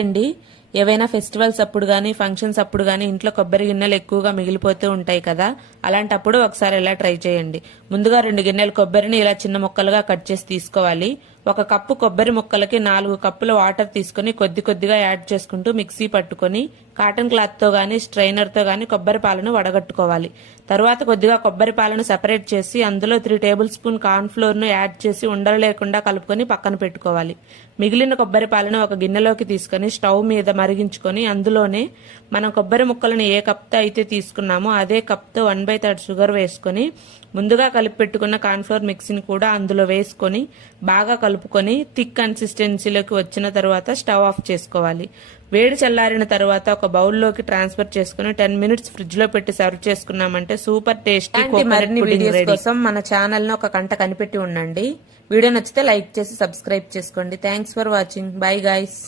అండి ఏవైనా ఫెస్టివల్స్ అప్పుడు గానీ ఫంక్షన్స్ అప్పుడు గానీ ఇంట్లో కొబ్బరి గిన్నెలు ఎక్కువగా మిగిలిపోతూ ఉంటాయి కదా, అలాంటప్పుడు ఒకసారి ఇలా ట్రై చేయండి. ముందుగా 2 గిన్నెల కొబ్బరిని ఇలా చిన్న ముక్కలుగా కట్ చేసి తీసుకోవాలి. 1 కప్పు కొబ్బరి ముక్కలకి 4 కప్పుల వాటర్ తీసుకుని కొద్ది కొద్దిగా యాడ్ చేసుకుంటూ మిక్సీ పట్టుకొని కాటన్ క్లాత్ తో గానీ స్ట్రైనర్ తో గానీ కొబ్బరి పాలను వడగట్టుకోవాలి. తర్వాత కొద్దిగా కొబ్బరి పాలను సెపరేట్ చేసి అందులో 3 టేబుల్ స్పూన్ కార్న్ ఫ్లోర్ ను యాడ్ చేసి ఉండలు లేకుండా కలుపుకొని పక్కన పెట్టుకోవాలి. మిగిలిన కొబ్బరి పాలను ఒక గిన్నెలోకి తీసుకుని స్టవ్ మీద మరిగించుకొని అందులోనే మనం కొబ్బరి ముక్కలను ఏ కప్ తో అయితే తీసుకున్నామో అదే కప్ తో 1/3 షుగర్ వేసుకొని ముందుగా కలిపి పెట్టుకున్న కార్న్ ఫ్లోర్ మిక్సీని కూడా అందులో వేసుకొని బాగా కలుపుకొని థిక్ కన్సిస్టెన్సీలోకి వచ్చిన తర్వాత స్టవ్ ఆఫ్ చేసుకోవాలి. వేడి చల్లారిన తర్వాత ఒక బౌల్లోకి ట్రాన్స్ఫర్ చేసుకుని 10 మినిట్స్ ఫ్రిడ్జ్ లో పెట్టి సర్వ్ చేసుకున్నామంటే సూపర్ టేస్టీ మరిన్ని వీడియోస్ కోసం మన ఛానల్ ను ఒక గంట కనిపెట్టి ఉండండి. వీడియో నచ్చితే లైక్ చేసి సబ్స్క్రైబ్ చేసుకోండి. Thanks for watching. Bye guys.